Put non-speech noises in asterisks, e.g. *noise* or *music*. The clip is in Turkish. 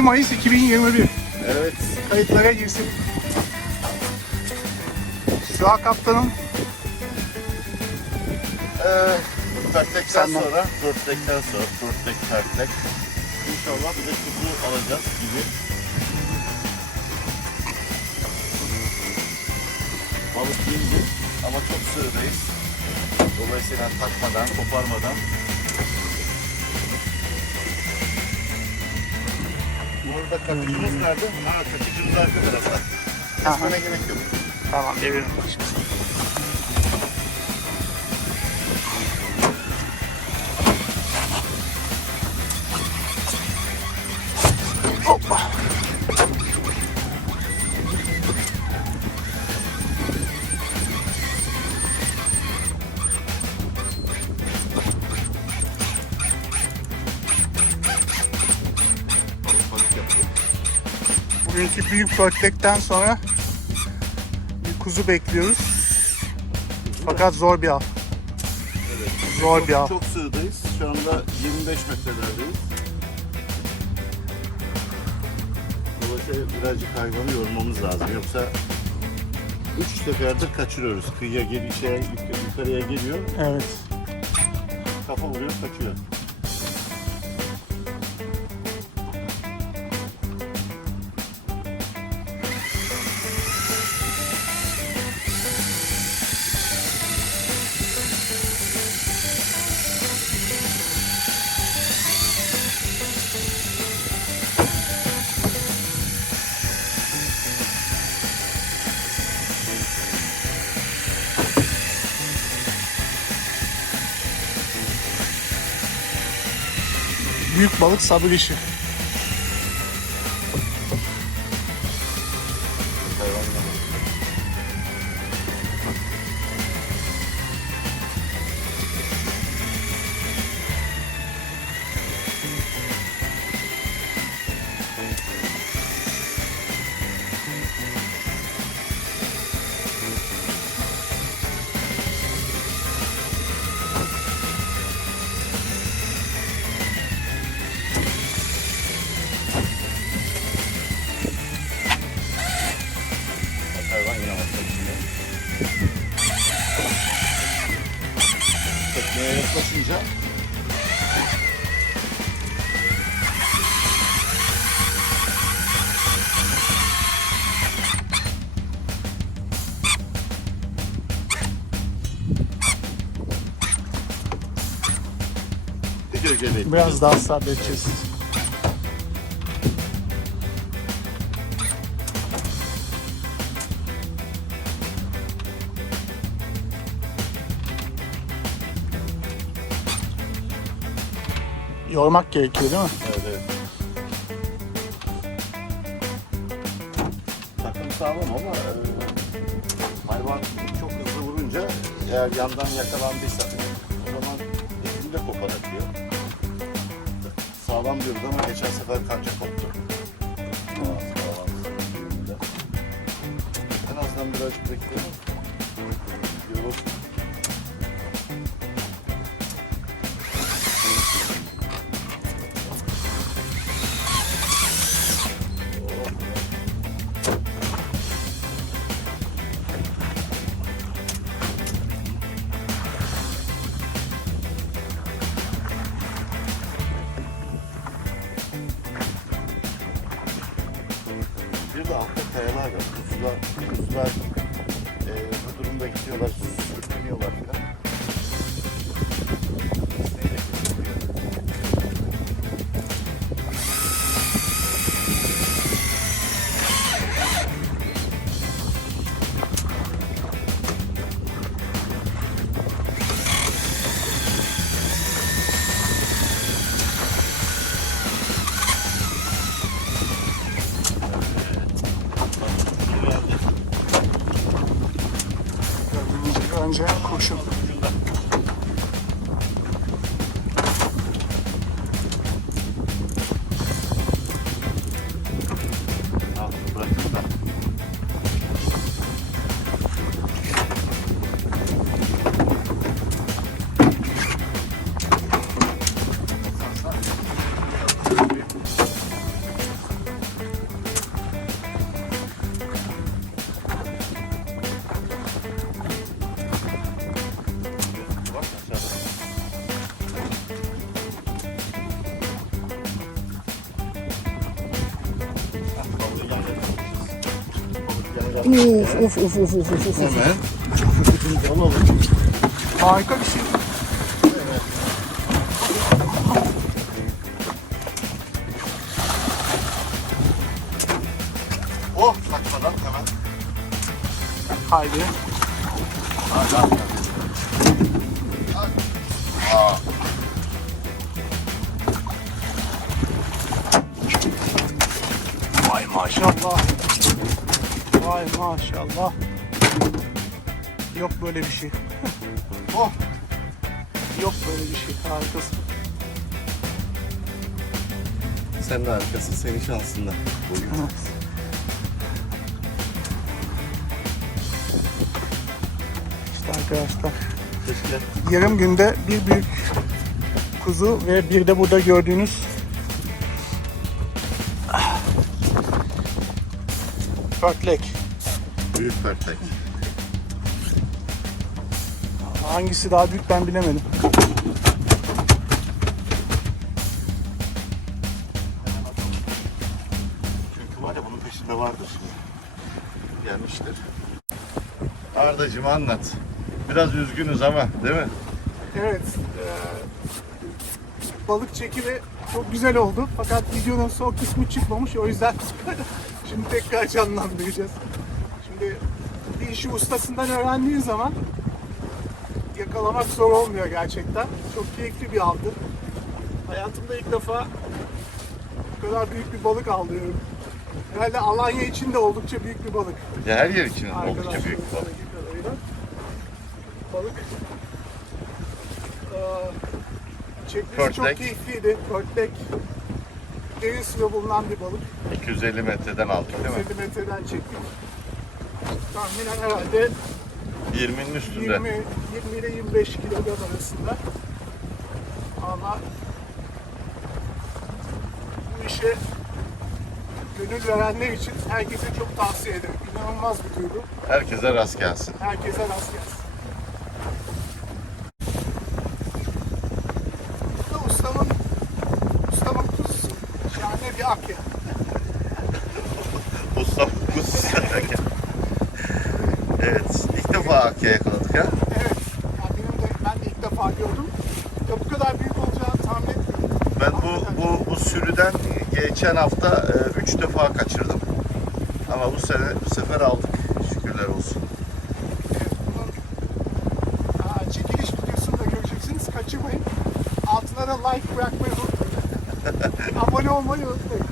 Mayıs 2021. Evet. Kayıtlara girsin. Süha Kaptan'ın Ee, Pertekten Senden. sonra, dörtlekten sonra, dörtlek pertek. İnşallah bir de kuzu alacağız gibi. Balık indi ama çok sığdayız. Dolayısıyla takmadan, koparmadan. Bu arada kaçıcımız nerede? Ha kaçıcımız arka tarafta. Kesmene gerek yok. Tamam devrim başka. Bugünkü büyük pörtlekten sonra bir kuzu bekliyoruz. Fakat zor bir av. Evet. Zor çok, bir av. Çok sığdayız. Şu anda 25 metrelerdeyiz. Dolayısıyla birazcık hayvanı yormamız lazım. Yoksa üç seferdir kaçırıyoruz. Kıyıya gel şeye, yuk- yukarıya geliyor, Evet. kafa vuruyor, kaçıyor. Büyük balık sabır işi. Yaklaşınca. Biraz daha sabredeceğiz. Yormak gerekiyor değil mi? Evet, evet. Takım sağlam ama e, hayvan çok hızlı vurunca eğer yandan yakalandıysa o zaman etini de koparabiliyor. Sağlam diyoruz ama geçen sefer kanca koptu. En azından birazcık bekleyelim. Yorulsun. Kayalar var. Kuzular, kuzular e, bu durumda gidiyorlar, sürtünüyorlar Önce kurşun. Uf uf uf uf. uf. Hemen çöpümüzü alalım. Harika bir şey. Oh saçmadan hemen. Haydi. Aa. Vay maşallah. Vay maşallah. Yok böyle bir şey. *laughs* Oh. Yok böyle bir şey. Harikasın. Sen de arkası senin şansında. Bugün. *laughs* İşte arkadaşlar. Keşke. Yarım günde bir büyük kuzu ve bir de burada gördüğünüz *sighs* pörtlek. Büyük pörtlek. Hangisi daha büyük ben bilemedim. Çünkü var ya bunun peşinde vardır şimdi. Gelmiştir. Ardacığım anlat. Biraz üzgünüz ama değil mi? Evet. eee, balık çekimi çok güzel oldu. Fakat videonun son kısmı çıkmamış. O yüzden *laughs* şimdi tekrar canlandıracağız. Şimdi bir işi ustasından öğrendiğin zaman yakalamak zor olmuyor gerçekten. Çok keyifli bir avdı. Hayatımda ilk defa bu kadar büyük bir balık avlıyorum. Herhalde Alanya için de oldukça büyük bir balık. Ya her yer için oldukça büyük bir balık. Balık eee, çekmesi çok keyifliydi. Pörtlek derin suda bulunan bir balık. 250 metreden aldık değil mi? 50 metreden çektik. Tahminen herhalde 20'nin üstünde. 20, 20 ile 25 kilogram arasında. Ama bu işe gönül verenler için herkese çok tavsiye ederim. İnanılmaz bir duygu. Herkese rast gelsin. Herkese rast gelsin. Bu da ustamın, ustamın kuzusu. Yani bir akya. Usta Evet, ilk defa Akya yakaladık ha. Evet. Yani benim de, ben de ilk defa gördüm. Ya bu kadar büyük olacağını tahmin etmiyordum. Ben bu, bu, bu sürüden geçen hafta 3 defa kaçırdım. Ama bu sene bu sefer aldık. Şükürler olsun. Evet, bunun aa, çekiliş videosunu da göreceksiniz. Kaçırmayın. Altına da like bırakmayı unutmayın. *laughs* Abone olmayı unutmayın.